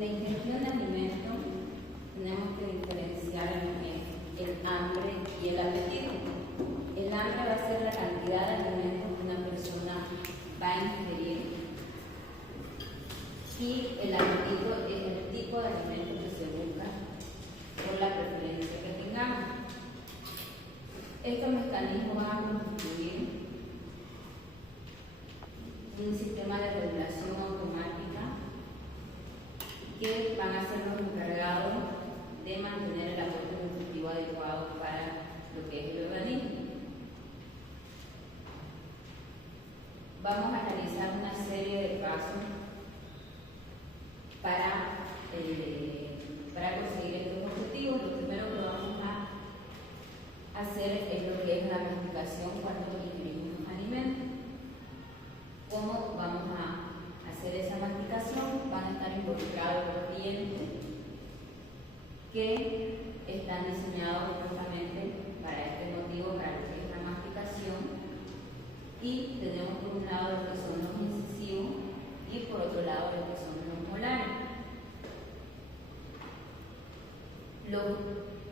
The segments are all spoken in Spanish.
la ingestión de alimentos tenemos que diferenciar en el hambre y el apetito. El hambre va a ser la cantidad de alimentos que una persona va a ingerir y el apetito es el tipo de alimento que se busca por la preferencia que tengamos. Estos mecanismos van a constituir un sistema de regulación automática que van a ser los encargados de mantener el aporte nutritivo adecuado para lo que es el organismo. Vamos a realizar una serie de pasos para conseguir estos objetivos. Lo primero que vamos a hacer es lo que es la masticación cuando ingerimos los alimentos. ¿Cómo vamos a hacer esa masticación? Van a estar involucrados los dientes que están diseñados justamente para este motivo, para lo que es la masticación. Y tenemos por un lado lo que son los incisivos y por otro lado lo que son los molares. Los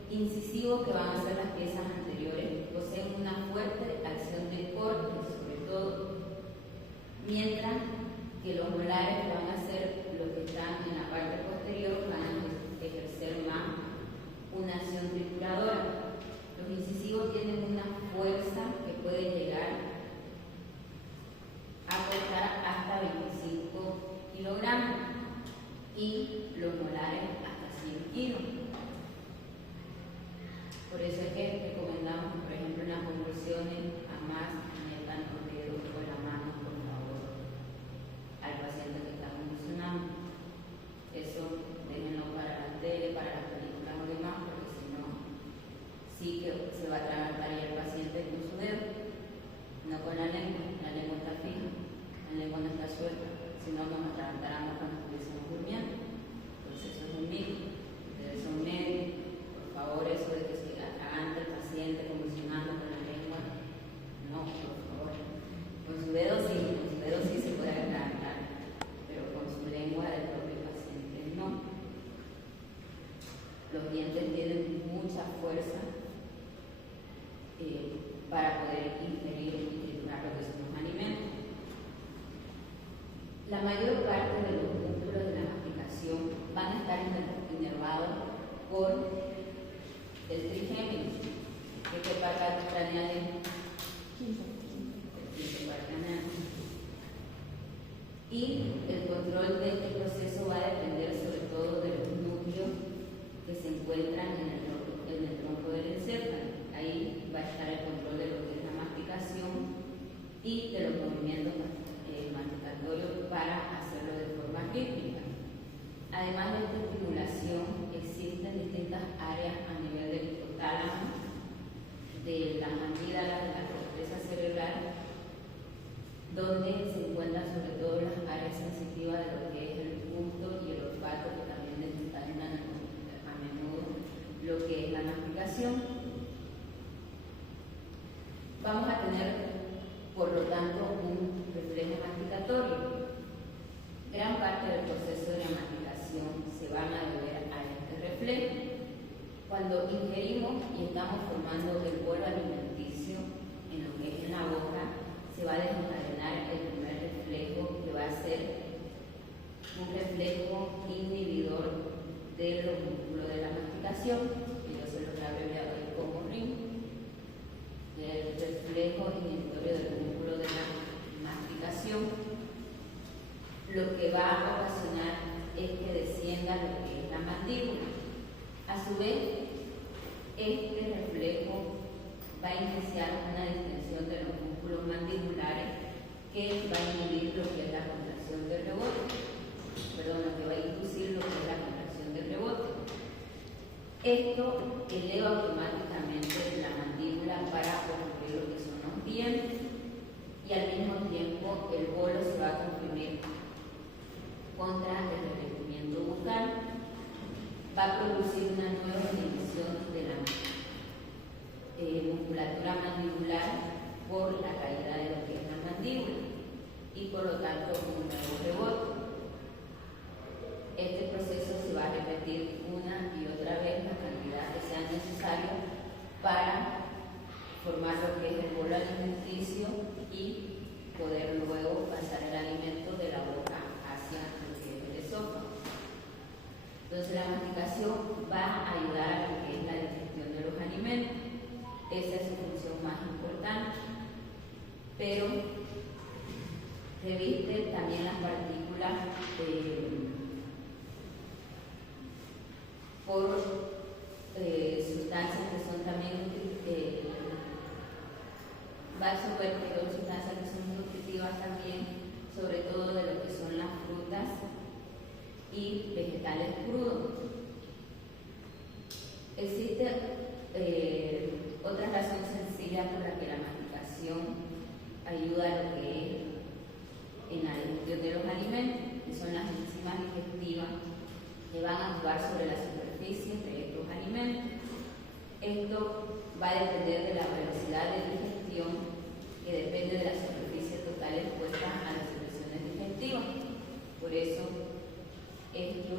incisivos, que van a ser las piezas anteriores, poseen una fuerte acción de corte, sobre todo, mientras que los molares, que van a ser los que están en la parte posterior, van a ejercer más una acción trituradora. Los incisivos tienen una fuerza que puede llegar a costar hasta 25 kilogramos y los molares hasta 100 kilos. Por eso es que recomendamos, por ejemplo, en las convulsiones, jamás metan los dedos con la mano, por favor, al paciente que está convulsionando. Eso déjenlo para la tele, para las películas o demás, porque si no, sí que se va a atragantar el paciente con su dedo, no con la lengua está fija, la lengua no está suelta, si no nos atragantáramos cuando estuviésemos durmiendo. Entonces eso es un mito. Ustedes son médicos, por favor, eso de que se atragante el paciente convulsionando con la lengua, no, por favor. Con su dedo sí se puede atragantar, pero con su lengua del propio paciente no. Los dientes tienen mucha fuerza para poder ingerir y triturar lo que son los alimentos. La mayor parte de los músculos de la masticación van a estar inervados por el trigémino. ¿Qué parte craneal es? El quinto par craneal. Y el control de este proceso va a depender sobre todo de los núcleos que se encuentran en el tronco del encéfalo. Ahí va a estar el control de lo que es la masticación y de los movimientos masticatorios para hacerlo de forma rítmica. Además de esta estimulación, existen distintas áreas a nivel del hipotálamo, de las amígdalas, de la corteza cerebral, donde se encuentran sobre todo las áreas sensitivas de lo que es el gusto y el olfato, que también desencadenan a menudo lo que es la masticación. Vamos a tener, por lo tanto, un reflejo masticatorio. Gran parte del proceso de la masticación se van a deber a este reflejo. Cuando ingerimos y estamos formando el bolo alimenticio en lo que es en la boca, se va a desencadenar el primer reflejo, que va a ser un reflejo inhibidor de los músculos de la masticación, que yo se los he abreviado ahí como RIM. El reflejo inhibitorio del músculo de la masticación, lo que va a ocasionar es que descienda lo que es la mandíbula. A su vez, este reflejo va a iniciar una distensión de los músculos mandibulares que va a inhibir lo que es la contracción del rebote, lo que va a inducir lo que es la contracción del rebote. Esto eleva automáticamente la mandíbula para ocurrir lo que son los dientes y al mismo tiempo el bolo se va a comprimir contra el revestimiento bucal. Va a producir una nueva inhibición de la musculatura mandibular por la caída de lo que es la mandíbula y por lo tanto un nuevo rebote. Este proceso también las partículas por sustancias que son también sustancias que son nutritivas también, sobre todo de lo que son las frutas y vegetales crudos. Existe otra razón sencilla por la que la masticación ayuda a lo que es en la digestión de los alimentos, que son las enzimas digestivas que van a actuar sobre la superficie de estos alimentos. Esto va a depender de la velocidad de digestión, que depende de la superficie total expuesta a las secreciones digestivas. Por eso, esto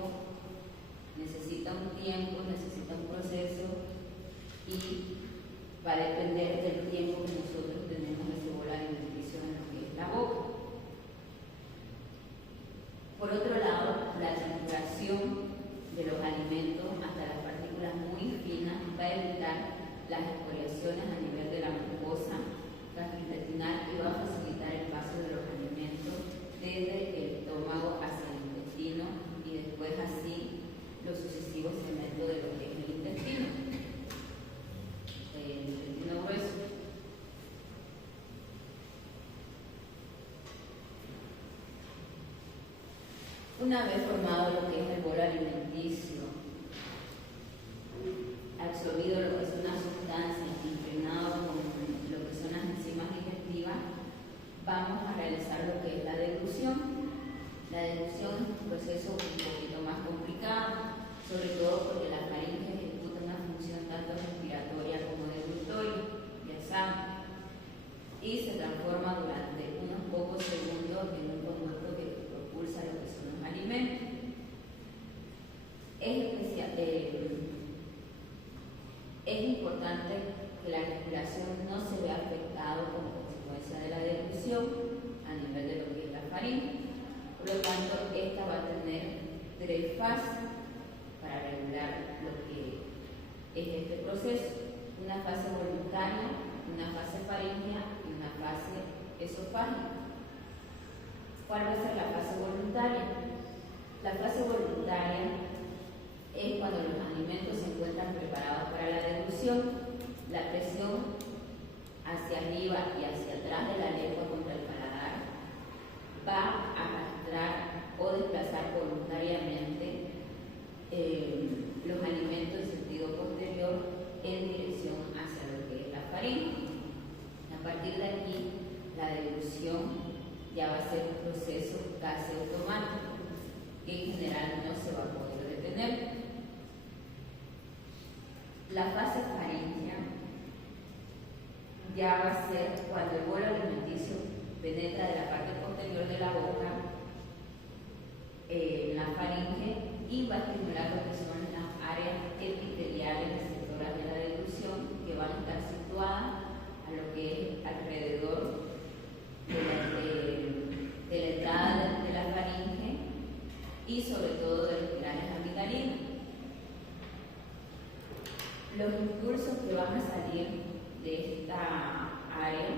necesita un tiempo, necesita un proceso y va a depender del tiempo que nosotros tenemos ese bolo alimenticio en lo que es la boca. Por otro lado, la trituración de los alimentos hasta las partículas muy finas va a evitar las excoriaciones a nivel de la mucosa gastrointestinal y va a facilitar el paso de los alimentos desde el estómago hacia el intestino y después así los sucesivos segmentos de lo que es el intestino grueso. Una vez formado lo que es el bolo alimenticio, absorbido lo que son las sustancias, impregnado con lo que son las enzimas digestivas, vamos a realizar lo que es la deglución. La deglución es un proceso un poquito más complicado, sobre todo porque la faringe ejecuta una función tanto respiratoria como deglutoria, ya saben, y se transforma durante unos pocos segundos en un conducto que propulsa lo que son los alimentos. Es importante que la respiración no se vea afectada como consecuencia de la deglución a nivel de lo que es la faringe. Por lo tanto, esta va a tener 3 fases para regular lo que es este proceso: una fase voluntaria, una fase faríngea y una fase esofágica. ¿Cuál va a ser la fase voluntaria? La fase voluntaria es cuando los alimentos se encuentran preparados para la deglución. La presión hacia arriba y hacia atrás de la lengua contra el paladar va a arrastrar o desplazar voluntariamente los alimentos en sentido posterior en dirección hacia lo que es la faringe. A partir de aquí, la deglución ya va a ser un proceso casi automático, que en general no se va a poder detener. La fase faríngea ya va a ser cuando el bolo alimenticio penetra de la parte posterior de la boca en la faringe y va a estimular lo que son las áreas epiteliales receptoras de la deglución, que van a estar situadas a lo que es alrededor de la entrada de la faringe y sobre todo de los pilares amigdalinos. Los impulsos que van a salir de esta área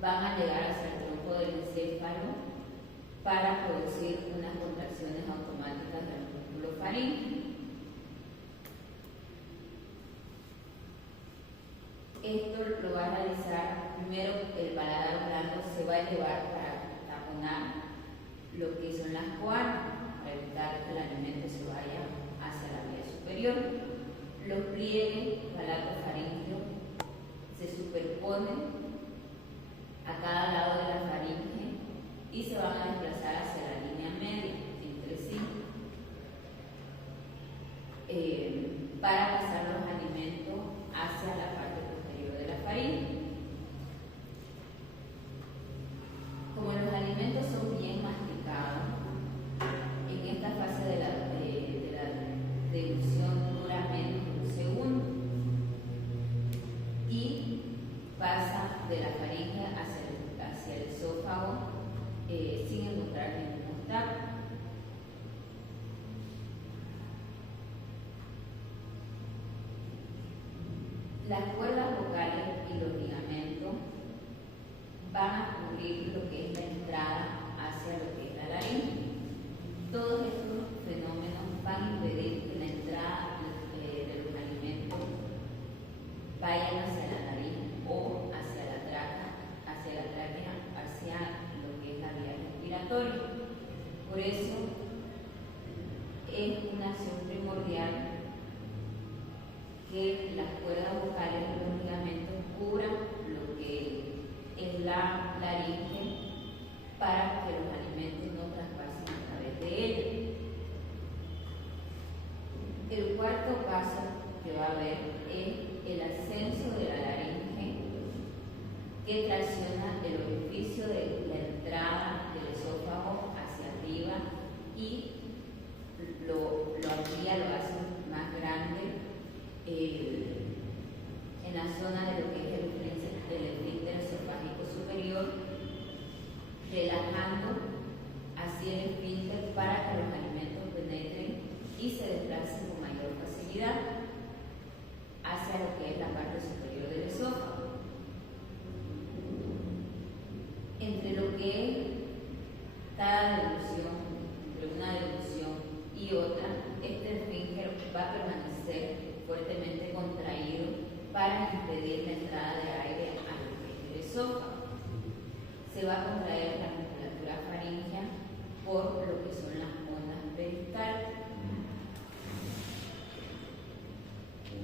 van a llegar hacia el tronco del encéfalo para producir unas contracciones automáticas del músculo faríngeo. Esto lo va a realizar primero. El paladar blando se va a elevar para taponar lo que son las coartas, para evitar que el alimento se vaya hacia la vía superior. Los pliegues palato-faríngeo se superponen a cada lado de la faringe y se van a desplazar hacia la línea media entre sí para pasar los alimentos hacia la parte posterior de la faringe. Como los alimentos son bien masticados, en esta fase de la deglución dura menos de un segundo y pasa de la faringe hacia el esófago sin encontrar ningún obstáculo. Las cuerdas vocales y los ligamentos van a cubrir lo que es la entrada respiratorio. Por eso es una acción primordial que las cuerdas vocales y los ligamentos cubran lo que es la laringe para que los alimentos no traspasen a través de ella. El cuarto paso que va a haber es el ascenso de la laringe, que tracciona el orificio de la entrada del esófago hacia arriba y lo amplía, lo hace más grande en la zona de lo que es el esfínter esofágico superior, relajando así el esfínter para que los alimentos penetren y se desplacen con mayor facilidad hacia lo que es la parte superior del esófago. Entre lo que es cada devolución, entre una devolución y otra, este esfínter va a permanecer fuertemente contraído para impedir la entrada de aire a lo que es el esófago. Se va a contraer la musculatura faríngea por lo que son las ondas peristálticas.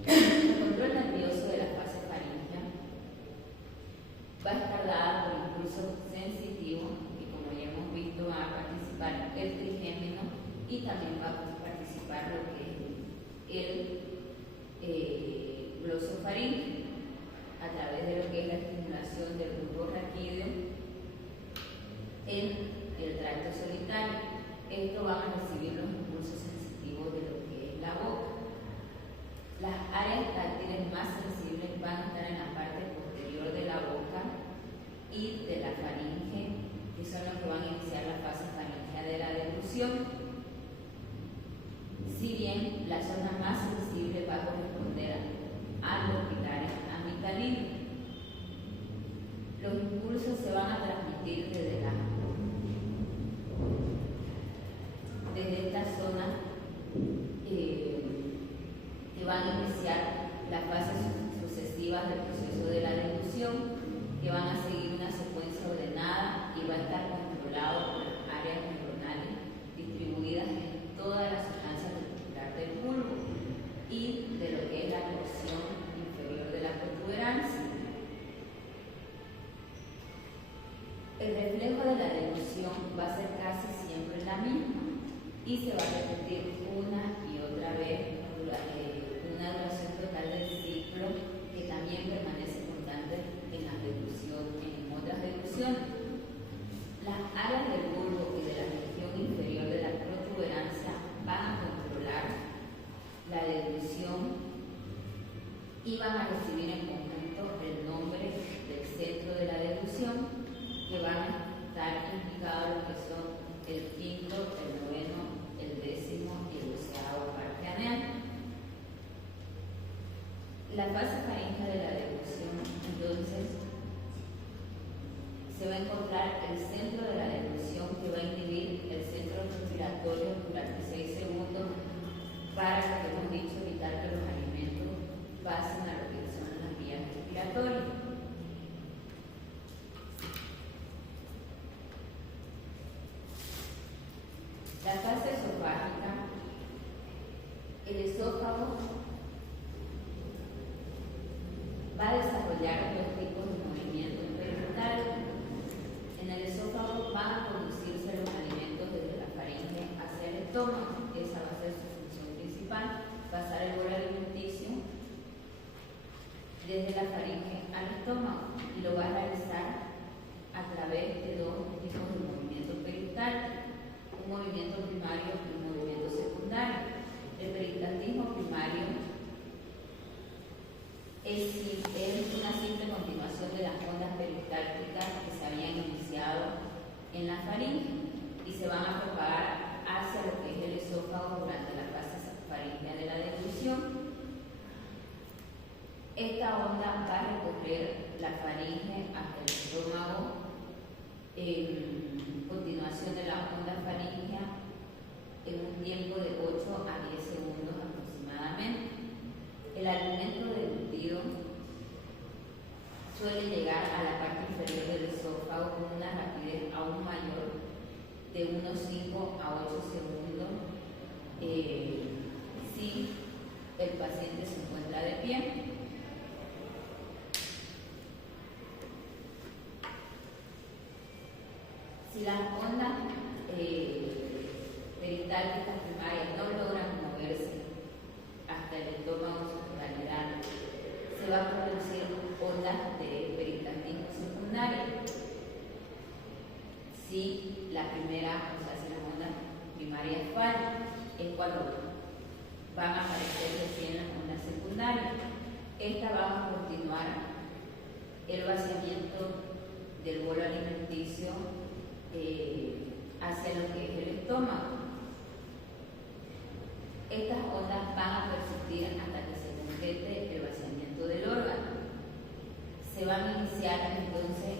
El control nervioso de la fase faríngea va a estar dada por impulsos sensitivos y, como ya hemos visto, va a participar el trigémino y también va a participar lo que es el glosofaríngeo a través de lo que es la estimulación del bulbo raquídeo en el tracto solitario. Esto va a recibir los impulsos sensitivos de lo que es la boca. Las áreas táctiles más sensibles van a estar en la parte posterior de la boca y de la faringe, que son los que van a iniciar la fase faríngea de la deglución. Si bien la zona más sensible va a corresponder a los pilares amigdalinos, los impulsos se van a transmitir desde esta zona que van a iniciar las fases sucesivas del proceso de la deglución, que van a seguir una secuencia ordenada y va a estar controlado por las áreas neuronales distribuidas en todas las sustancias reticular del bulbo y de lo que es la porción inferior de la protuberancia. El reflejo de la deglución va a ser casi siempre la misma y se va a repetir una y otra vez una duración total del ciclo, que también permanece constante en las degluciones, en otras degluciones. Las áreas del bulbo y de la región inferior de la protuberancia van a controlar la deglución y van a recibir en conjunto el nombre del centro de la deglución, que van a estar implicados lo que son el quinto, el noveno, el décimo y el 11º parte aneal. La fase faríngea de la deglución, entonces, se va a encontrar el centro de la deglución, que va a inhibir el centro respiratorio durante 6 segundos para, como hemos dicho, evitar que los alimentos pasen a lo que son las vías respiratorias. La fase esofágica, el esófago va a desarrollar 2 tipos de movimientos peristálticos. En el esófago van a conducirse los alimentos desde la faringe hacia el estómago. Esa va a ser su función principal, pasar el bolo alimenticio desde la faringe al estómago, y lo va a realizar a través de 2 tipos de movimientos peristálticos: un movimiento primario y un movimiento secundario. El peristaltismo primario es una simple continuación de las ondas peristálticas que se habían iniciado en la faringe y se van a propagar hacia lo que es el esófago durante la fase faríngea de la deglución. Esta onda va a recorrer la faringe hasta el estómago en continuación de la onda faríngea en un tiempo de 8 a 10 segundos aproximadamente. El alimento deglutido suele llegar a la parte inferior del esófago con una rapidez aún mayor de unos 5 a 8 segundos si el paciente se encuentra de pie. Si las ondas peristálticas primarias no logran moverse hasta el estómago en su totalidad, se va a producir ondas de peristaltismo secundario. Si la primera, o sea, si las ondas primarias fallan, es cuando van a aparecer recién las ondas secundarias. Estas van a continuar el vaciamiento del bolo alimenticio hacia lo que es el estómago. Estas ondas van a persistir hasta que se complete el vaciamiento del órgano. Se van a iniciar entonces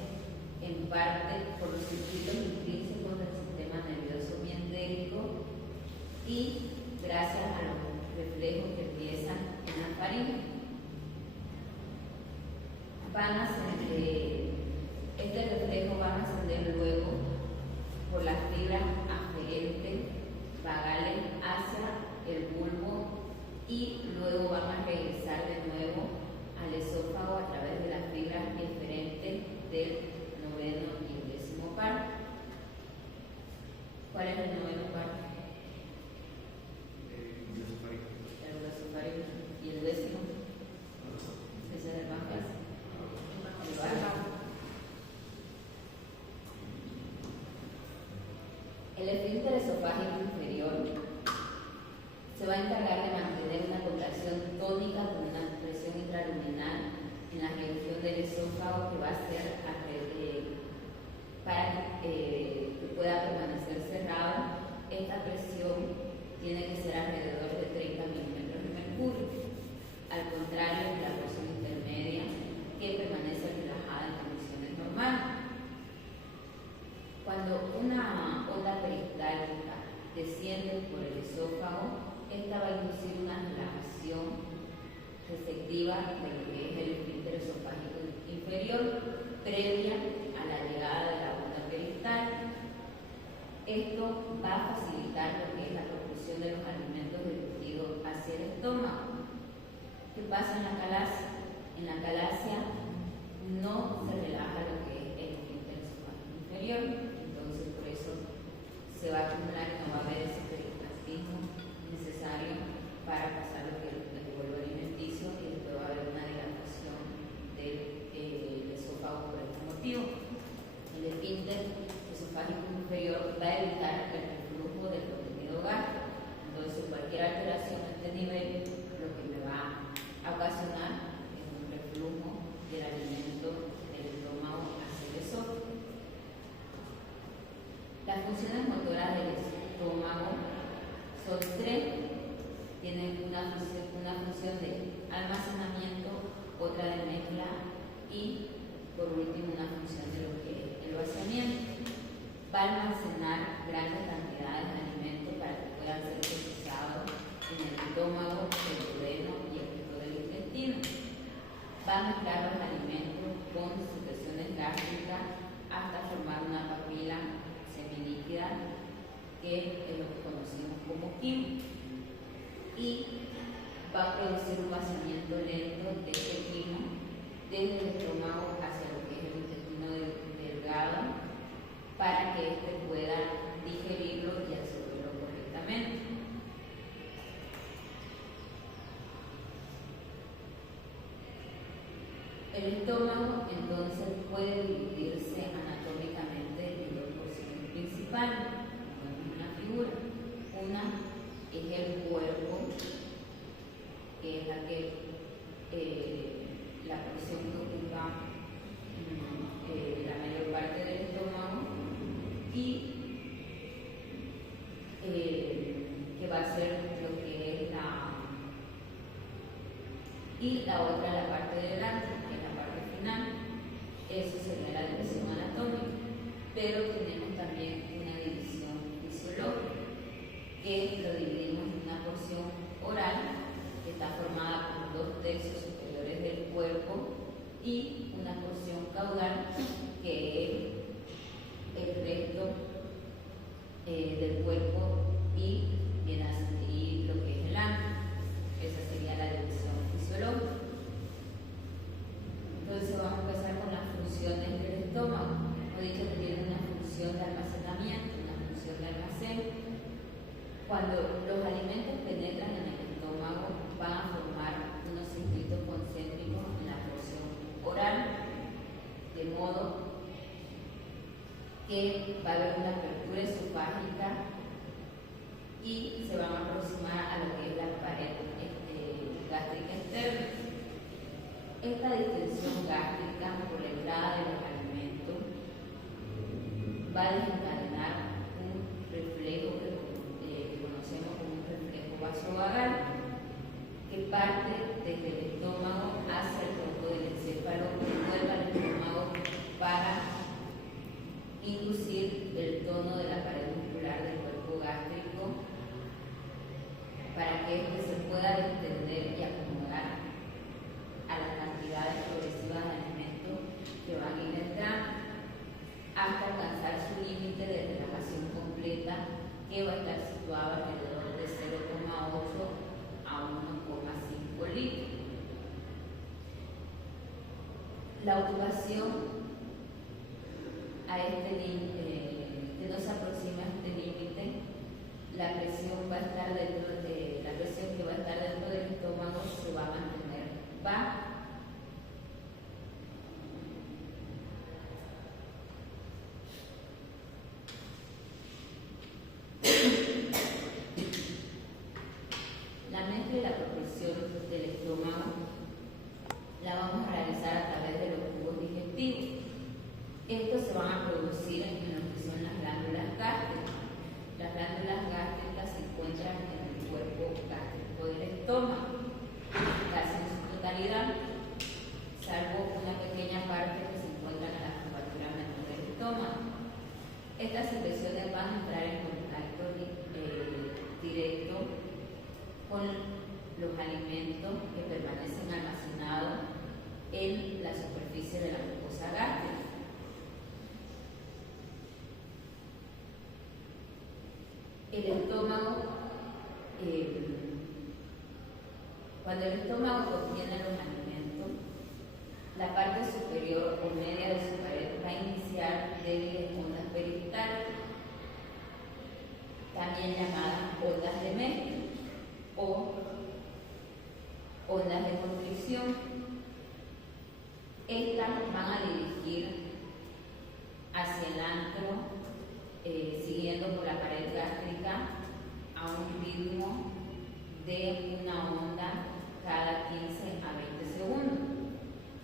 en parte por los circuitos intrínsecos del sistema nervioso mientérico y gracias a los reflejos que empiezan en la faringe. Este reflejo van a ascender luego por las fibras aferentes vagales hacia el bulbo y luego van a regresar de nuevo al esófago a través de las fibras eferentes del noveno y el décimo par. ¿Cuál es el noveno par? El glosofaringe. ¿Y el décimo? Ese es el más fácil. El bárbaro. El esfínter esofágico inferior se va a encargar de mantener una contracción tónica con una presión intraluminal en la región del esófago que va a ser para que pueda permanecer cerrado. Esta presión tiene que ser alrededor de 30 milímetros de mercurio, al contrario de la presión intermedia que permanece relajada en condiciones normales. Cuando una onda peristáltica desciende por el esófago, esta va a inducir una relajación receptiva de lo que es el esfínter esofágico inferior previa a la llegada de la onda peristáltica. Esto va a facilitar lo que es la propulsión de los alimentos deglucidos hacia el estómago. ¿Qué pasa en la calasia? En la calasia no se relaja lo que es el esfínter esofágico inferior. Entonces, por eso se va a acumular y no va a haber ese peristaltismo necesario para pasar lo que es el bolo alimenticio y después va a haber una dilatación del esófago por este motivo. El esfínter esofágico inferior va a evitar el reflujo del contenido gástrico. Entonces, cualquier alteración a este nivel lo que me va a ocasionar es un reflujo del alimento del estómago hacia el esófago. Las funciones motoras del estómago son tres. Tienen una función de almacenamiento, otra de mezcla y por último una función de lo que es el vaciamiento. Va a almacenar grandes cantidades de alimentos para que puedan ser procesados en el estómago, el duodeno y el resto del intestino. Va a mezclar los alimentos con secreciones gástricas hasta formar una papila semilíquida, que es lo que conocemos como quimo, y va a producir un vaciamiento lento de este quimo desde el estómago hacia lo que es el intestino delgado para que éste pueda digerirlo y absorberlo correctamente. El estómago entonces puede dividirse anatómicamente en dos porciones principales, como en una figura. Una es el cuerpo, que es la porción que ocupa la mayor parte del estómago y que va a ser lo que es la otra, la parte de delante, que es la parte final. Eso sería la división anatómica, pero tenemos también una división fisiológica, que lo dividimos en una porción oral, que está formada por 2/3 superiores del cuerpo, y una porción caudal, que es el resto Cuando los alimentos penetran en el estómago, van a formar unos circuitos concéntricos en la porción oral, de modo que va a haber una apertura esofágica y se van a aproximar a lo que es la pared gástrica externa. Esta distensión gástrica por la entrada de los alimentos va a desencadenar un reflejo que conocemos como un reflejo vasovagal, que parte desde el estómago hacia el tronco del encéfalo, que vuelve al estómago para inducir el tono de la pared muscular del cuerpo gástrico, para que éste se pueda distender y acomodar a las cantidades progresivas de alimentos que van a ir entrando, hasta alcanzar su límite de relajación completa, que va a estar situado alrededor de 0,8 a 1,5 litros. La ocupación a este límite, que no se aproxima a este límite, la presión va a estar dentro de la presión que va a estar dentro del estómago se va a mantener baja. La mezcla y la proporción del estómago la vamos a realizar a través de los tubos digestivos. Estos se van a producir en lo que son las glándulas gástricas. Las glándulas gástricas se encuentran en el cuerpo gástrico del estómago, casi en su totalidad, salvo una pequeña parte que se encuentra en la curvatura menor del estómago. Estas secreciones van a entrar en contacto directo con los alimentos que permanecen almacenados en la superficie de la mucosa gástrica. El estómago, cuando el estómago contiene los alimentos, la parte superior o media de su pared va a iniciar débiles ondas peristálticas, también llamadas ondas de mezcla o ondas de constricción. Estas van a dirigir hacia el antro, siguiendo por la pared gástrica a un ritmo de una onda cada 15 a 20 segundos.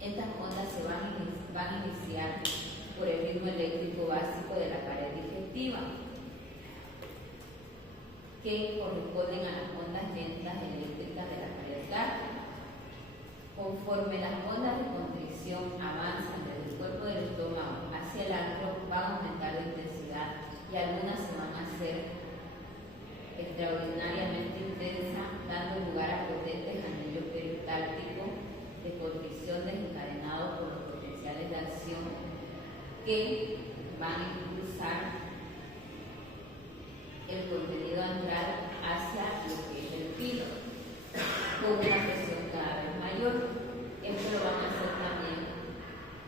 Estas ondas se van a iniciar por el ritmo eléctrico básico de la pared digestiva, que corresponden a las ondas lentas eléctricas de la pared gástrica. Conforme las ondas de constricción avanzan desde el cuerpo del estómago hacia el antro, van a aumentar de intensidad y algunas se van a hacer extraordinariamente intensas, dando lugar a potentes anillos peristálticos de constricción desencadenados por los potenciales de acción que van a impulsar el contenido a entrar hacia lo que es el filo, con una presión cada vez mayor. Esto lo van a hacer también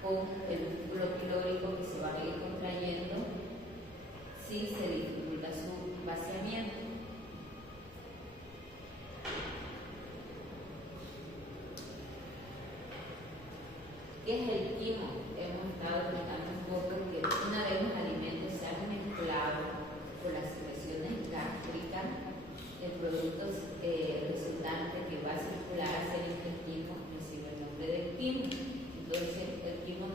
con el músculo pilórico, que se va a ir contrayendo si se dificulta su vaciamiento. ¿Qué es el quimo? Hemos estado explicando un poco que una vez los alimentos se han mezclado con las secreciones gástricas, el producto resultante que va a circular hacia el intestino recibe el nombre de quimo. Entonces, el quimo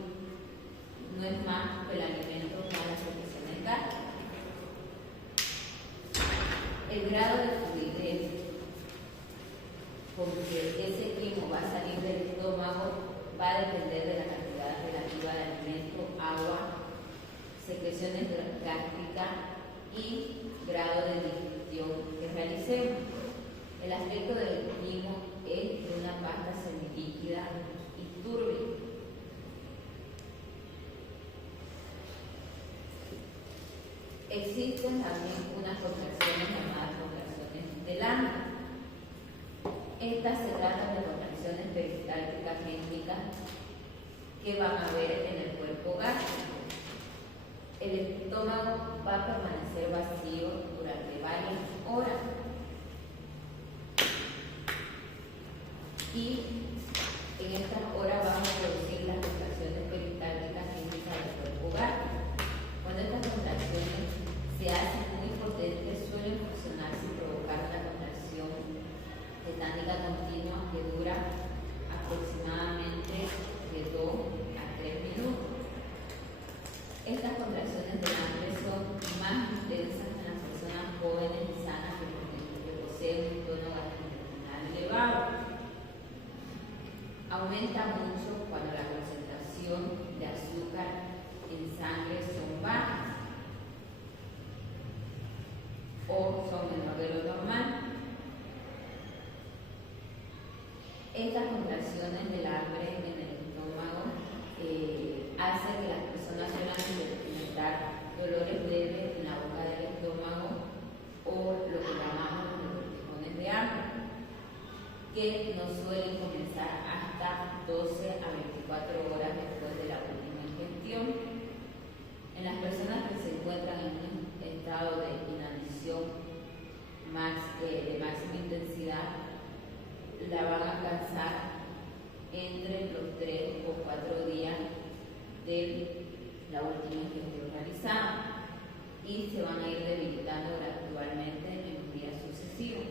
no es más que el alimento con las secreciones gástricas. El grado de fluidez con que ese quimo va a salir del estómago va a depender de la cantidad relativa de alimento, agua, secreciones gástricas y grado de digestión que realicemos. El aspecto del quimo es de una pasta semilíquida y turbia. Existen también unas contracciones llamadas contracciones del ano. Estas se tratan de contracciones peristálticas rítmicas que van a haber en el cuerpo gástrico. El estómago va a permanecer vacío durante varias horas. y en estas horas vamos a producir las contracciones peristálticas rítmicas del cuerpo gástrico. Cuando estas contracciones se hacen muy potentes, suelen fusionarse y provocar una contracción tetánica continua que dura aproximadamente de 2 a 3 minutos. Estas contracciones del hambre son más intensas en las personas jóvenes y sanas que poseen un tono gastrointestinal elevado. Aumenta mucho cuando la concentración de azúcar en sangre son bajas o son menor de lo normal. Estas contracciones del hambre en el estómago hacen que las personas suelen experimentar dolores leves en la boca del estómago o lo que llamamos los retortijones de hambre, que no suelen comenzar hasta 12 a 24 horas después de la última ingestión. En las personas que se encuentran en un estado de inanición de máxima intensidad, la van a alcanzar entre los 3 o 4 días de la última ingestión realizada y se van a ir debilitando gradualmente en los días sucesivos.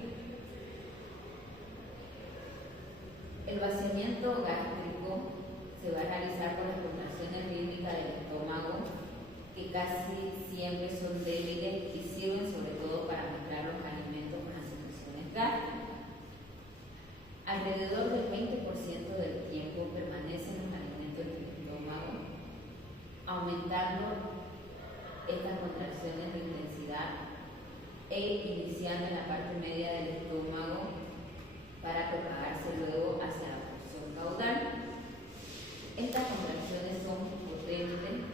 El vaciamiento gástrico se va a realizar por las contracciones rítmicas del estómago, que casi siempre son débiles y sirven sobre todo para mezclar los alimentos con las secreciones gástricas. Alrededor del 20% del tiempo permanecen los alimentos en el estómago, aumentando estas contracciones de intensidad e iniciando en la parte media del estómago para propagarse luego hacia la porción caudal. Estas contracciones son potentes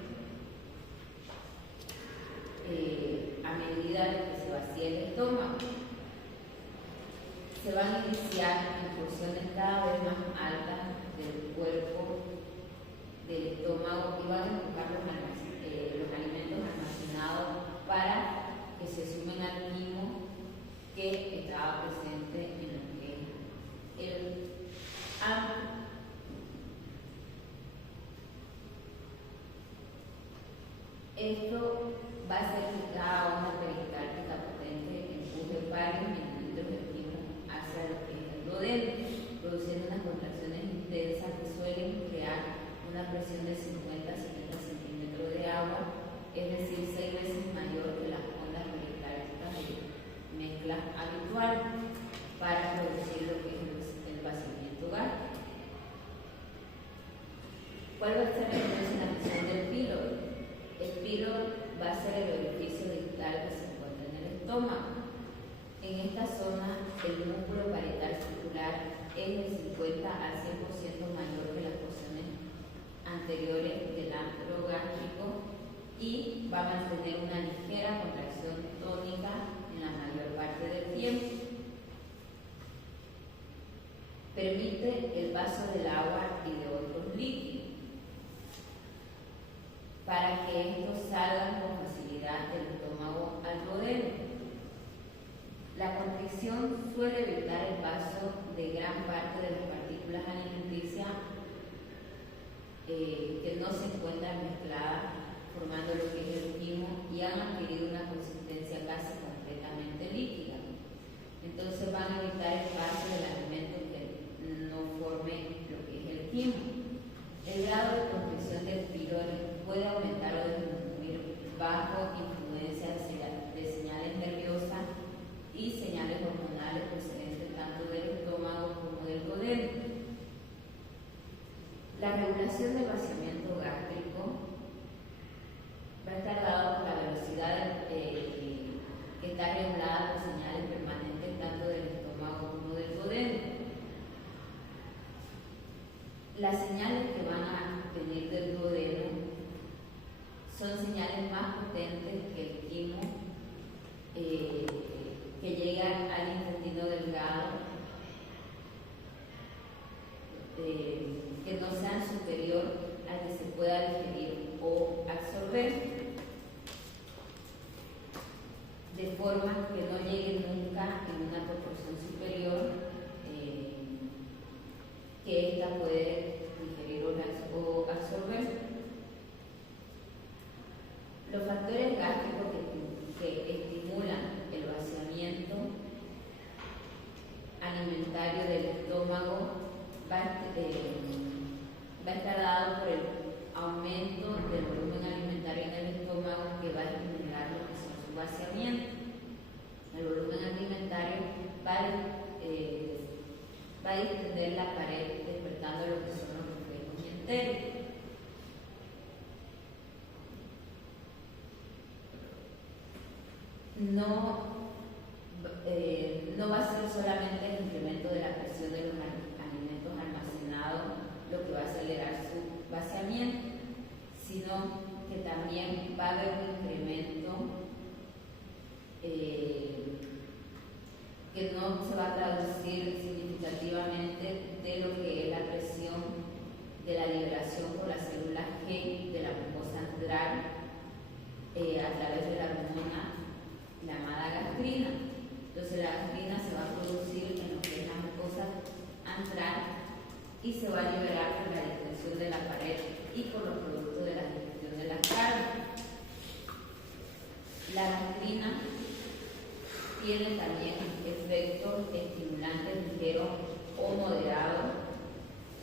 a medida que se vacía el estómago. Se van a iniciar en porciones cada vez más altas del cuerpo, del estómago, y van a empujar los alimentos almacenados para que se sumen al quimo que estaba presente en lo que es el hambre. Esto va a ser que cada onda peristáltica potente empuje varios mililitros de quimo hacia lo que es el duodeno, produciendo unas contracciones intensas que suelen crear una presión de 50 a 70 centímetros de agua, es decir, 6 veces mayor que las ondas peristálticas de mezcla habitual, para producir lo que es el vaciamiento gástrico. ¿Cuál va a ser entonces la misión del píloro? El píloro va a ser el orificio distal que se encuentra en el estómago. En esta zona, el músculo parietal circular es del 50 al 100% mayor que las porciones anteriores del antro gástrico y va a mantener una ligera contracción tónica en la mayor parte del tiempo. Permite el paso del agua y de otros líquidos para que estos salgan con facilidad del estómago al duodeno. La constricción suele evitar el paso de gran parte de las partículas alimenticias que no se encuentran mezcladas, formando lo que es el quimo, y han adquirido una consistencia casi completamente líquida. Entonces van a evitar el paso del alimento que no forme lo que es el quimo. El grado de constricción del píloro puede aumentar o disminuir bajo influencia de señales nerviosas y señales hormonales procedentes tanto del estómago como del duodeno. La regulación del vaciamiento gástrico va a estar dado por la velocidad que está regulada por señales permanentes tanto del estómago como del duodeno. Las señales que van a venir del duodeno son señales más potentes que el quimo que llega al intestino delgado, que no sean superior al que se pueda digerir o absorber, de forma que no llegue nunca en una proporción superior que ésta puede digerir o absorber. Los factores gástricos que estimulan el vaciamiento alimentario del estómago va a estar dado por el aumento del volumen alimentario en el estómago, que va a estimular lo que son su vaciamiento. El volumen alimentario va a distender la pared, despertando lo que son los reflejos mientéricos. No va a ser solamente el incremento de la presión de los alimentos almacenados lo que va a acelerar su vaciamiento, sino que también va a haber un incremento que no se va a traducir significativamente de lo que es la presión de la liberación por las células G de la mucosa antral a través de la hormona llamada gastrina. Entonces la gastrina se va a producir en lo que es la mucosa antral y se va a liberar por la distensión de la pared y por los productos de la digestión de las carnes. La gastrina tiene también efectos estimulantes ligeros o moderados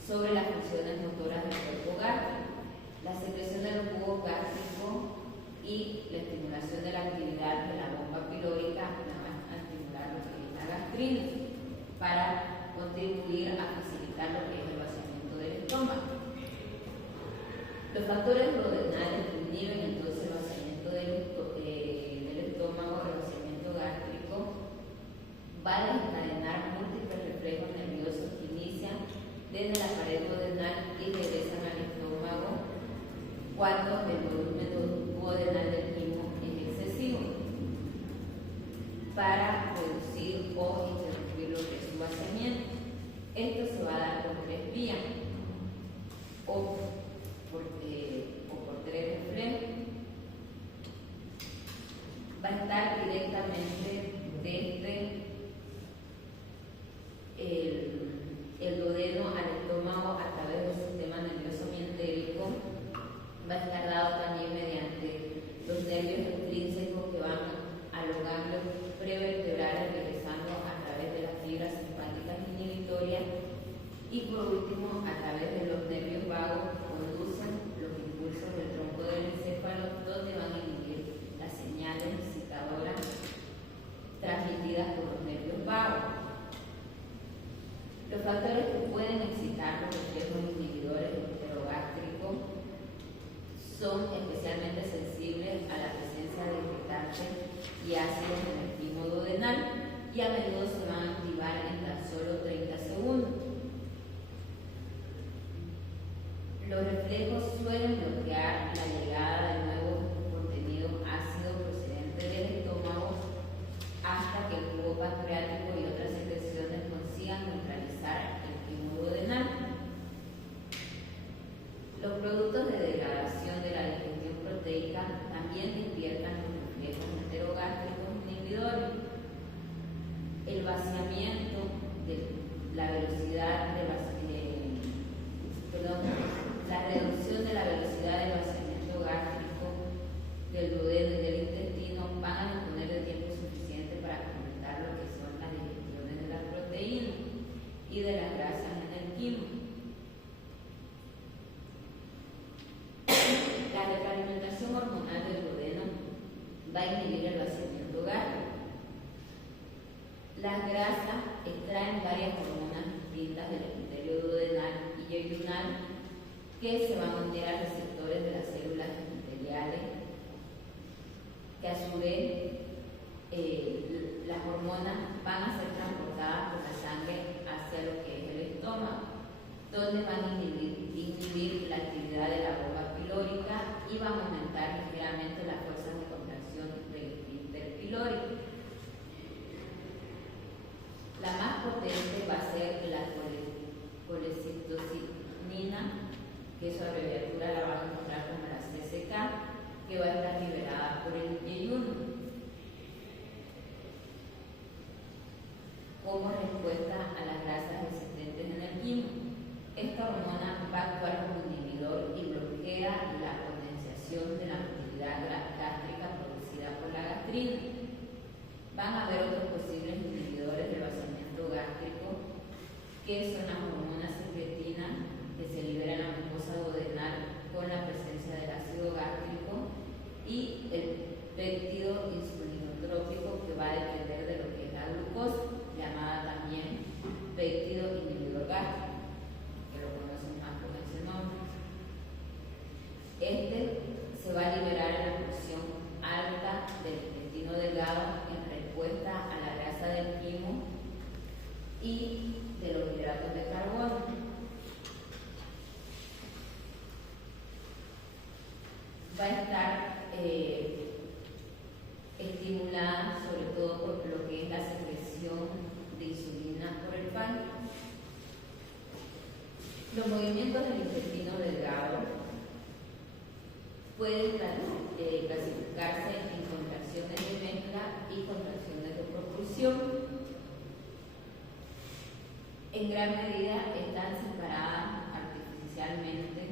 sobre las funciones motoras del cuerpo gástrico. La secreción de los jugos gástricos y la estimulación de la actividad de la bomba pilórica van a estimular lo que es la gastrina para contribuir a facilitar lo que es el vaciamiento del estómago. Los factores duodenales que inhiben entonces el vaciamiento del estómago, el vaciamiento gástrico, va a desencadenar múltiples reflejos nerviosos que inician desde la pared duodenal y regresan al estómago cuando el volumen duodenal del quimo es excesivo, para reducir o interrumpir lo que es su vaciamiento. Esto se va a dar por tres vías o por tres reflejos. Va a estar directamente desde el duodeno al estómago a través del sistema nervioso mientérico. Va a estar dado también mediante los nervios intrínsecos que van a los ganglios prevertebrales, regresando a través de las fibras simpáticas inhibitorias, y por último a través de los nervios vagos que conducen los impulsos del tronco del encéfalo, donde van a emitir las señales excitadoras transmitidas por los nervios vagos. Los factores que pueden excitar los reflejos inhibidores del enterogástrico son especialmente sensibles a la presencia de irritantes y ácidos en el quimo duodenal, y a menudo se van a activar en tan solo 30 segundos. Los reflejos suelen bloquear la llegada de nuevos contenidos ácidos procedentes del estómago hasta que el jugo pancreático y otras secreciones consigan neutralizar el quimo duodenal. Los productos de degradación de la digestión proteica también despiertan los reflejos enterogástricos inhibidores. El vaciamiento de la velocidad de la reducción de la velocidad del vaciamiento gástrico del duodeno y del intestino van a disponer de tiempo suficiente para completar lo que son las digestiones de las proteínas y de las grasas en el quimo. La retroalimentación hormonal del duodeno va a inhibir el vaciamiento gástrico. Las grasas extraen varias hormonas distintas del epitelio duodenal y yeyunal que se van a unir a receptores de las células epiteliales, que a su vez las hormonas van a ser transportadas por la sangre hacia lo que es el estómago, donde van a inhibir la actividad de la bomba pilórica y van a aumentar ligeramente las fuerzas de contracción del esfínter pilórico. La más potente va a ser la colecistocinina, que su abreviatura la van a encontrar como la CCK, que va a estar liberada por el yeyuno como respuesta a las grasas existentes en el quimo. gastrina. Van a haber otros posibles inhibidores del vaciamiento gástrico, que son las hormonas secretinas que se liberan en la mucosa duodenal con la presencia del ácido gástrico, y el péptido insulinotrópico, que va a depender de lo que es la glucosa, llamada también péptido inhibidor gástrico, que lo conocen más con ese nombre. Este se va a liberar en la porción alta del intestino delgado en respuesta a la grasa del quimo y de los hidratos de carbono. Va a estar estimulada sobre todo por lo que es la secreción de insulina por el páncreas. Los movimientos del intestino delgado pueden clasificarse en contracciones de mezcla y contracciones de propulsión. En gran medida están separadas artificialmente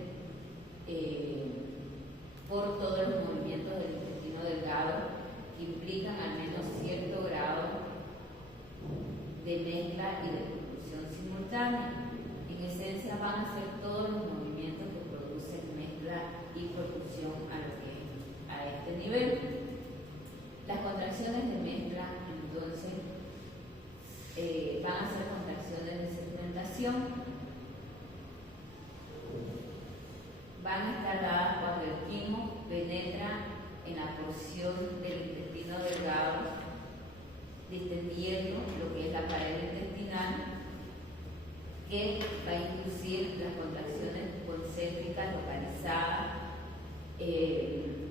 por todos los movimientos del intestino delgado, que implican al menos cierto grado de mezcla y de propulsión simultánea. En esencia van a ser todos los movimientos que producen mezcla y propulsión a este nivel. Las contracciones de mezcla, entonces, van a ser contracciones de segmentación. Van a estar dadas cuando el quimo penetra en la porción del intestino delgado, distendiendo lo que es la pared intestinal, que va a inducir las contracciones concéntricas localizadas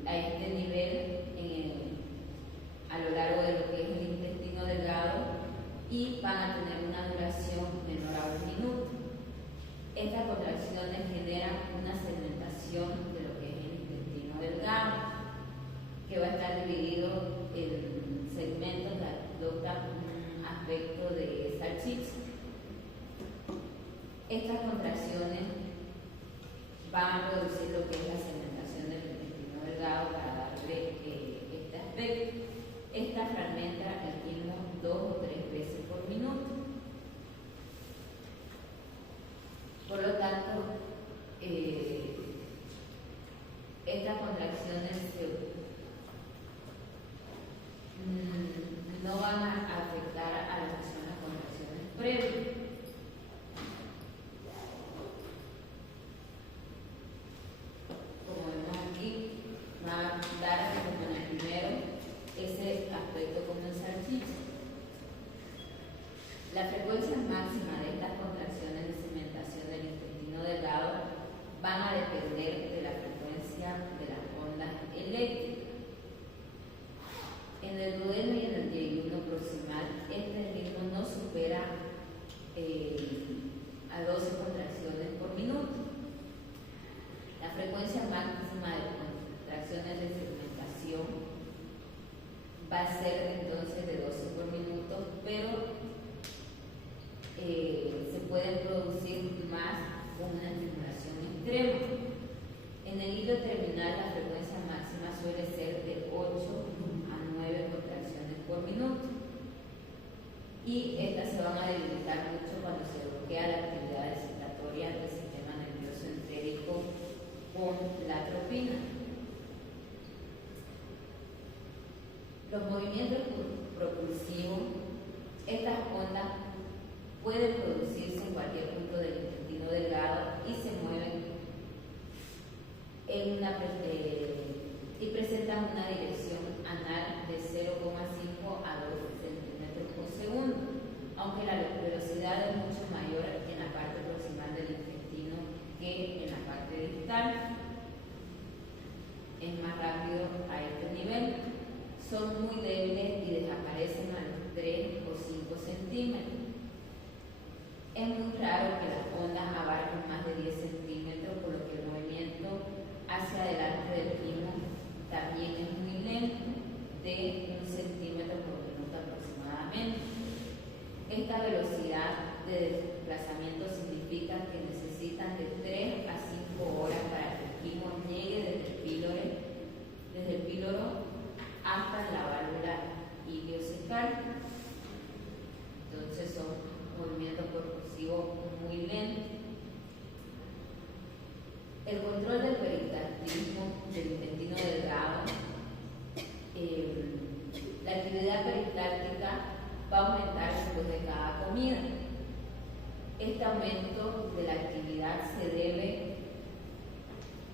a este nivel a lo largo de lo que es el intestino delgado, y van a tener una duración menor a 1 minuto. Estas contracciones generan una segmentación de lo que es el intestino delgado, que va a estar dividido en segmentos que adoptan un aspecto de salchicha. Estas contracciones van a producir lo que es la segmentación del intestino delgado para darle este aspecto. Esta fragmenta el quimo 2 o 3 veces por minuto. Por lo tanto, estas contracciones no van a afectar a las que son las contracciones previas. Como vemos aquí, va a dar como en el primero ese aspecto como en salchicha. La frecuencia máxima de estas contracciones de segmentación del intestino delgado van a depender de la frecuencia de las ondas eléctricas. En el duodeno y en el diayuno proximal, este ritmo no supera a 12 contracciones por minuto. La frecuencia máxima de contracciones de segmentación va a ser entonces de 12 por minuto, pero se pueden producir más con una estimulación extrema. En el hilo terminal, la frecuencia máxima suele ser de 8 a 9 contracciones por minuto, y estas se van a debilitar mucho cuando se bloquea la actividad excitatoria del sistema nervioso entérico con la atropina. Los movimientos propulsivos, estas ondas pueden producirse en cualquier punto del intestino delgado y se mueven y presentan una dirección anal de 0,5 a 2 centímetros por segundo, aunque la velocidad es mucho mayor en la parte proximal del intestino que en la parte distal. Es más rápido a este nivel. Son muy débiles y desaparecen a los 3 o 5 centímetros. Es muy raro que las ondas abarquen más de 10 centímetros, por lo que el movimiento hacia adelante del quimo también es muy lento, de 1 centímetro por minuto aproximadamente. Esta velocidad de desplazamiento significa que necesitan de 3 a 5 horas para que el quimo llegue desde el píloro hasta la válvula actividad peristáltica va a aumentar después de cada comida. Este aumento de la actividad se debe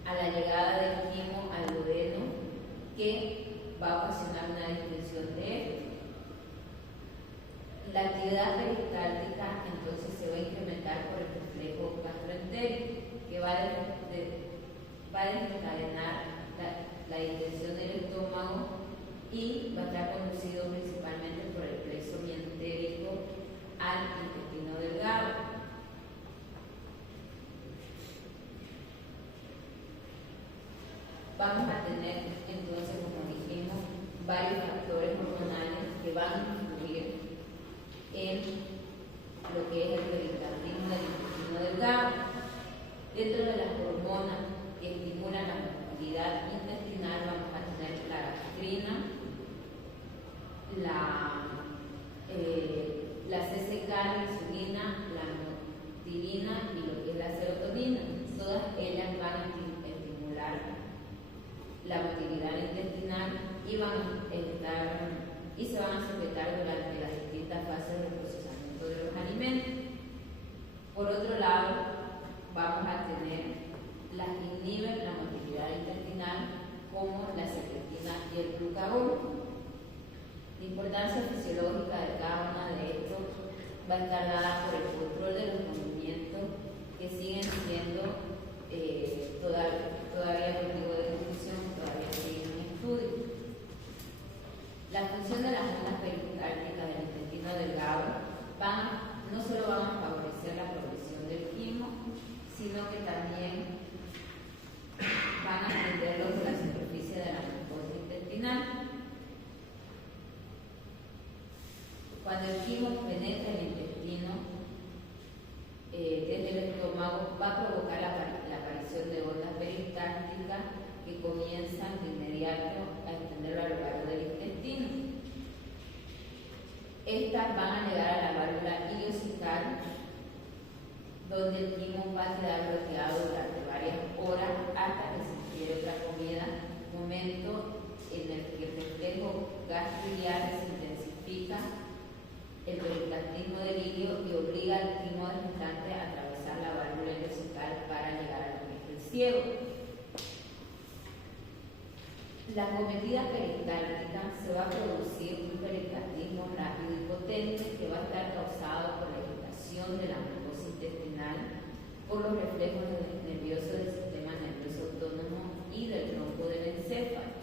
a la llegada del quimo al duodeno, que va a ocasionar una distensión de éste. La actividad peristáltica entonces se va a incrementar por el reflejo gastroentérico, que va a desencadenar la distensión del estómago y va a estar conducido principalmente por el plexo mientérico al intestino delgado. Vamos a tener entonces, como dijimos, varios factores hormonales que van a influir en lo que es el peristaltismo del intestino delgado. Dentro de las hormonas que estimulan la motilidad intestinal vamos a tener la gastrina, la CCK, la insulina, la notirina y lo que es la serotonina. Todas ellas van a estimular la motilidad intestinal y se van a sujetar durante las distintas fases del procesamiento de los alimentos. Por otro lado, vamos a tener las que inhiben la motilidad intestinal, como la secretina y el glucagón. La importancia fisiológica de cada una de estos va a estar dada por el control de los movimientos, que siguen siendo todavía motivo de discusión, todavía siguen en estudio. La función de las ondas peristálticas del intestino delgado no solo van a favorecer la progresión del quimo, sino que también van a extenderlos de la superficie de la mucosa intestinal. Cuando el quimo penetra el intestino desde el estómago, va a provocar la aparición de ondas peristálticas que comienzan de inmediato a extenderlo a lo largo del intestino. Estas van a llegar a la válvula ileocecal, donde el quimo va a quedar bloqueado durante varias horas hasta que se ingiere otra comida, momento en el que el reflejo gastroiliar se intensifica, el peristaltismo del ilio, y obliga al quimo resultante a atravesar la válvula ileocecal para llegar a lo que es el ciego. La cometida peristáltica se va a producir un peristaltismo rápido y potente que va a estar causado por la irritación de la mucosa intestinal, por los reflejos nerviosos del sistema nervioso autónomo y del tronco del encéfalo,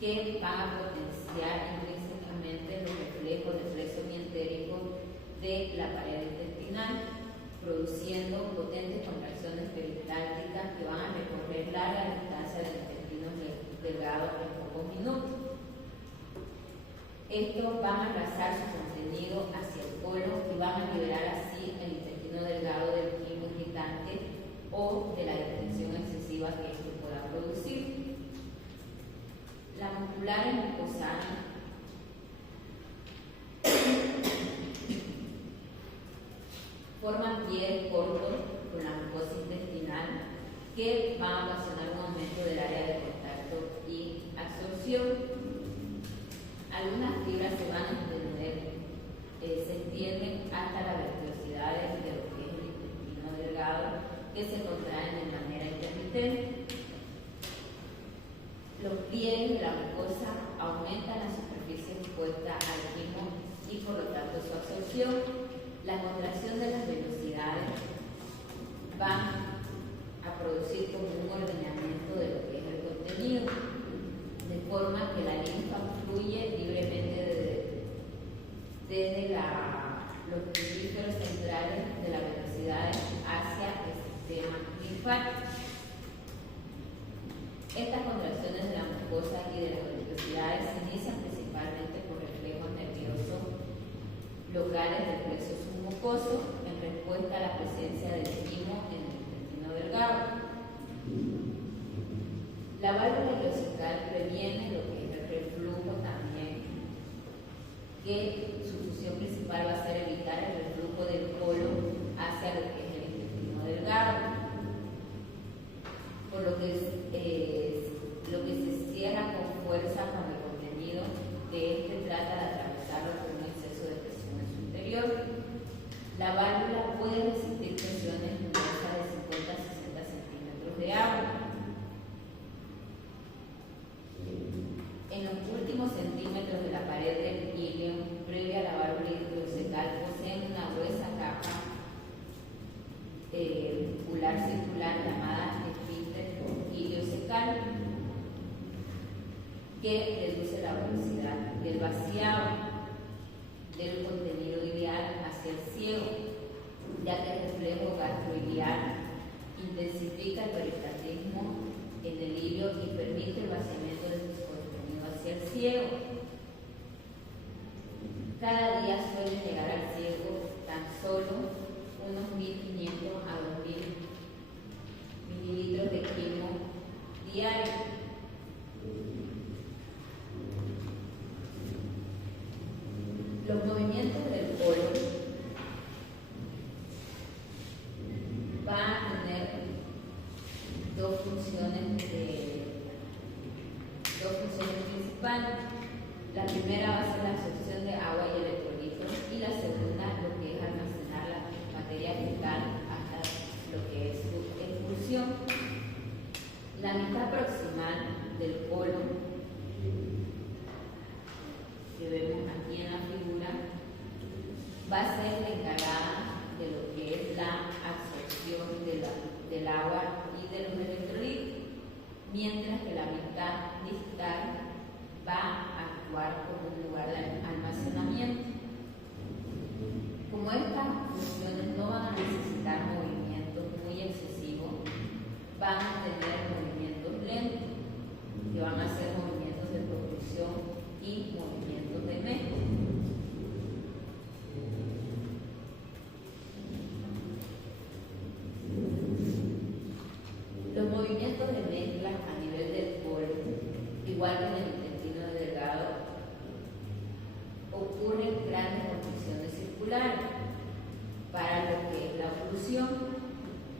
que van a potenciar intrínsecamente los reflejos del plexo mientérico de la pared intestinal, produciendo potentes contracciones peristálticas que van a recorrer larga distancia del intestino delgado en pocos minutos. Estos van a arrasar su contenido hacia el colon y van a liberar así el intestino delgado del quimo irritante o de la distensión excesiva que esto pueda producir. La muscular mucosal forman pies cortos con la mucosa intestinal que van a ocasionar un aumento del área de contacto y absorción. Algunas fibras se van a extienden hasta las verticalidades de lo que es el intestino delgado, que se contraen de manera intermitente. Los pliegues de la mucosa aumentan la superficie expuesta al quimo y por lo tanto su absorción. La contracción de las velocidades van a producir como un ordenamiento de lo que es el contenido, de forma que la linfa fluye libremente desde los pulíferos centrales de las velocidades hacia el sistema linfático. Estas contracciones de la mucosa y de las velocidades se inician principalmente por reflejos nerviosos locales del plexo submucoso en respuesta a la presencia del quimo en el intestino delgado. La válvula ileocecal previene lo que es el reflujo también, que su función principal va a ser evitar el reflujo del colon hacia lo que es el intestino delgado, por lo que se cierra con fuerza cuando el contenido de este trata de atravesarlo con un exceso de presión en su interior. La válvula puede resistir presiones numerosas de 50 a 60 centímetros de agua. En los últimos centímetros de la pared del híleo, previa a la válvula hidrocecal, poseen una gruesa capa muscular circular llamada esfínter iliocecal, que reduce la velocidad del vaciado del contenido ileal hacia el ciego, ya que el reflejo gastroileal intensifica el peristaltismo en el híleo y permite el vaciamiento de su contenido hacia el ciego. Cada día suele llegar al ciego tan solo unos 1.500 a 2.000 mililitros de quimo diario. Los movimientos del polo van a tener dos funciones principales. La primera va a ser la absorción de agua y electrolitos, y la segunda lo que es almacenar la materia fecal hasta lo que es su expulsión. La mitad proximal del polo, que vemos aquí en la figura, va a ser la encargada de lo que es la absorción del agua y de los electrolitos, mientras que la mitad distal va a actuar como un lugar de almacenamiento. Como estas funciones no van a necesitar movimientos muy excesivos, van a tener movimientos lentos, que van a ser movimientos de propulsión y movimientos de mezcla. Los movimientos de mezcla a nivel del polo, igual que en el intestino delgado, ocurren grandes constricciones circulares para lo que es la oclusión,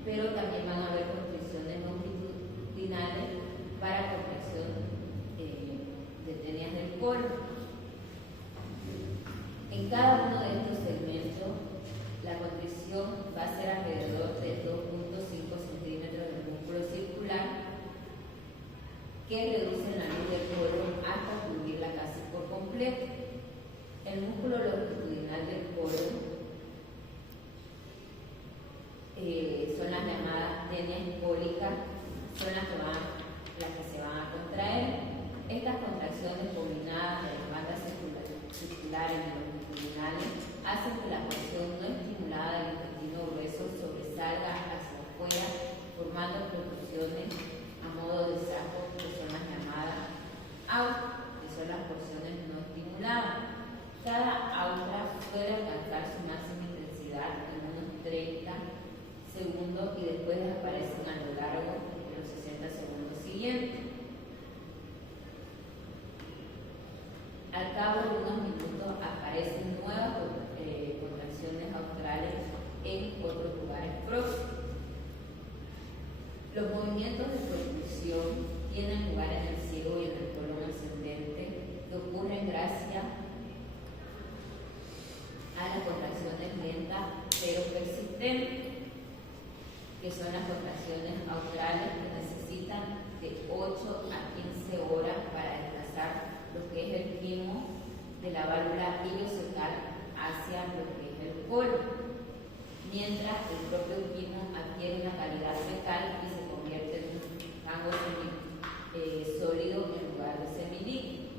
pero también van a haber constricciones longitudinales para contracción detenidas del polo. En cada uno de estos segmentos, la constricción va a ser alrededor de 2.5 centímetros del músculo circular, que reduce la luz del polo hasta cubrirla casi por completo. El músculo longitudinal del polo son las llamadas tenias hipólicas, son las que se van a contraer. Estas contracciones combinadas de las bandas circulares y longitudinales hacen que la porción no estimulada del intestino grueso sobresalga hacia afuera, formando protrusiones a modo de saco, que son las llamadas austras, que son las porciones no estimuladas. Cada austra suele alcanzar su máxima intensidad en unos 30 segundos y después desaparecen a lo largo de los 60 segundos siguientes. Al cabo de unos minutos aparecen nuevas contracciones australes en otros lugares próximos. Los movimientos de propulsión tienen lugar en el ciego y en el colon ascendente, que ocurren gracias a las contracciones lentas pero persistentes, que son las contracciones australes, que necesitan de 8 a 15 horas para desplazar lo que es el quimo de la válvula iliocecal hacia lo que es el polo, mientras el propio quimo adquiere una calidad fecal y se convierte en un rango sólido en lugar de semilíquido.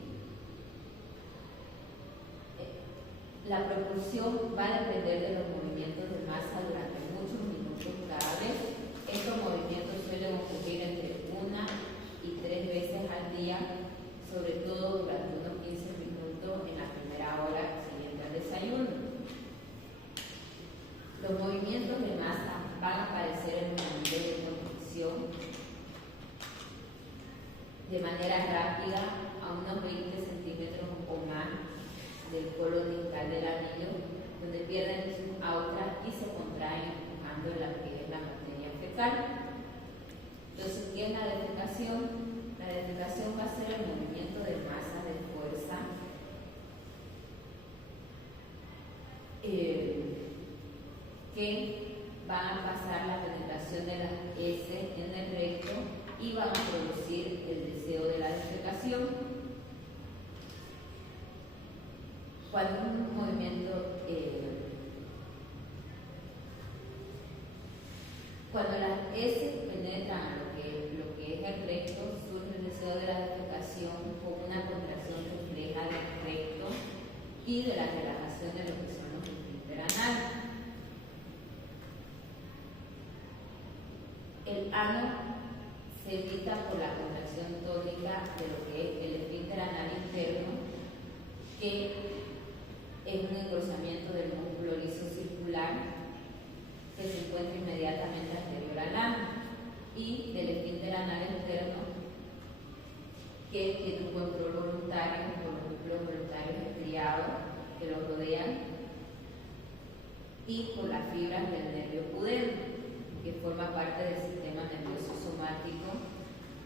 La propulsión va a depender de los movimientos de masa durante muchos minutos cada vez. Estos movimientos suelen ocurrir entre 1 y 3 veces al día, sobre todo durante unos 15 minutos en la primera hora siguiente al desayuno. Los movimientos de masa van a aparecer en los momentos de contracción de manera rápida a unos 20 centímetros o más del polo distal del anillo, donde pierden sus austras y se contraen cuando un movimiento, cuando las heces penetran a lo que es el recto, surge el deseo de la defecación como una contracción refleja del recto y de la relajación de lo que son los esfínteres anales. El ano se evita por la contracción tónica de lo que es el esfínter anal interno, que es un engrosamiento del músculo liso circular que se encuentra inmediatamente anterior al ano, y del esfínter anal interno, que tiene un control voluntario por los núcleos voluntarios estriados que lo rodean y por las fibras del nervio pudendo, que forma parte del sistema nervioso somático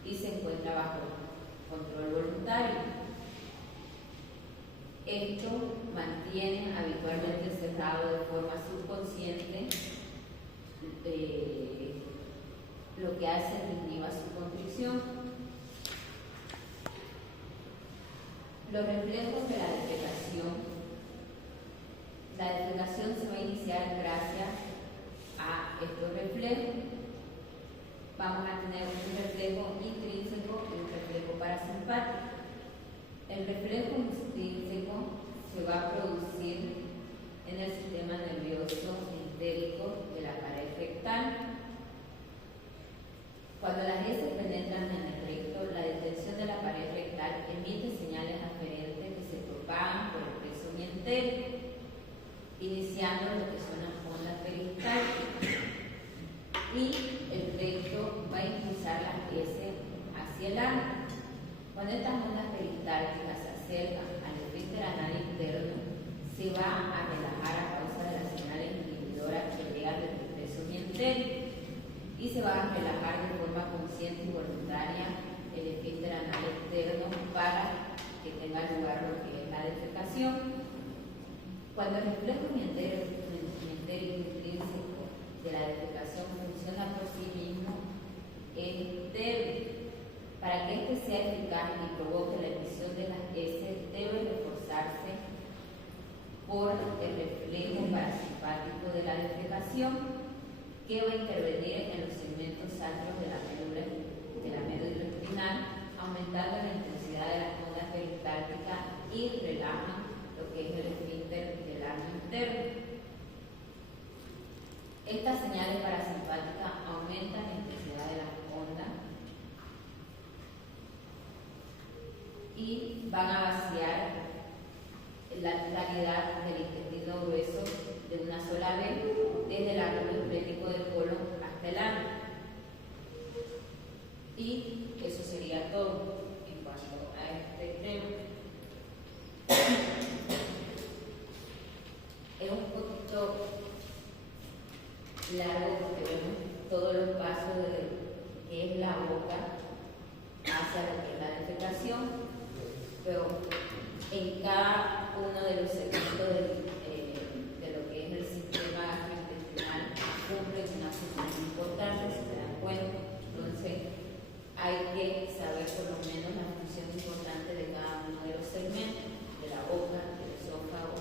y se encuentra bajo control voluntario. Esto mantiene habitualmente cerrado de forma subconsciente lo que hace que inhiba su constricción. Los reflejos de la defecación. La defecación se va a iniciar gracias a estos reflejos. Vamos a tener un reflejo intrínseco y un reflejo parasimpático. El reflejo intrínseco se va a producir en el sistema nervioso entérico de la pared rectal. Cuando las heces penetran en el recto, la detención de la pared rectal emite señales aferentes que se propagan por el peso mientérico, iniciando lo que son las ondas peristálticas. Y el recto va a impulsar las heces hacia el ano. Cuando estas ondas peristálticas se acercan al esfínter anal interno, se va a relajar a causa de las señales inhibidoras que llegan desde el peso mientérico, y se va a relajar de forma consciente y voluntaria el esfínter anal externo para que tenga lugar lo que es la defecación. Cuando el reflejo mientérico intrínseco de la defecación funciona por sí mismo, es débil. Para que este sea eficaz y provoque la emisión de las heces, debe reforzarse por el reflejo parasimpático de la defecación, que va a intervenir en los segmentos altos de la médula espinal, aumentando la intensidad de las ondas peristálticas y relajan lo que es el esfínter del ano interno. Estas señales parasimpáticas aumentan la intensidad de las ondas y van a vaciar la claridad del intestino grueso de una sola vez, desde el árbol esplénico del colon hasta el ano. Y eso sería todo en cuanto a este tema. Es un poquito largo porque vemos todos los pasos de que es la boca hacia lo que es la defecación, pero en cada uno de los segmentos de lo que es el sistema gastrointestinal cumple una función importante, si se dan cuenta. Entonces hay que saber por lo menos la función importante de cada uno de los segmentos, de la boca, del esófago,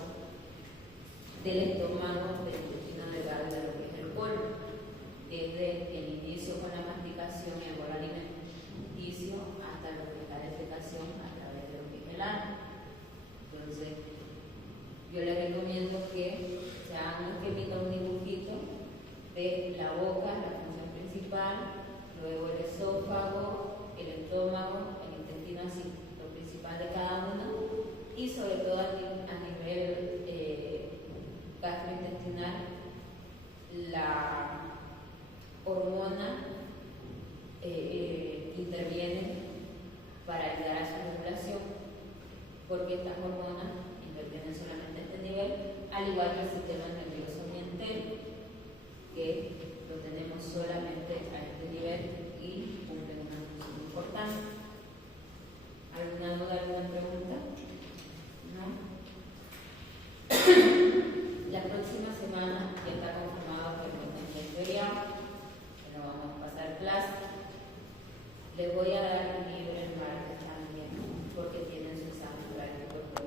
del estómago, del intestino delgado y de lo que es el colon, desde el inicio con la masticación y el bolo alimenticio hasta lo que es la defecación a través de lo que es el ano. Entonces, yo les recomiendo que se hagan un esquemita, un dibujito de la boca, la función principal, luego el esófago, el estómago, el intestino, así, lo principal de cada uno, y sobre todo a nivel gastrointestinal, la hormona interviene para ayudar a su regulación, porque estas hormonas intervienen solamente a este nivel, al igual que el sistema nervioso mientérico, que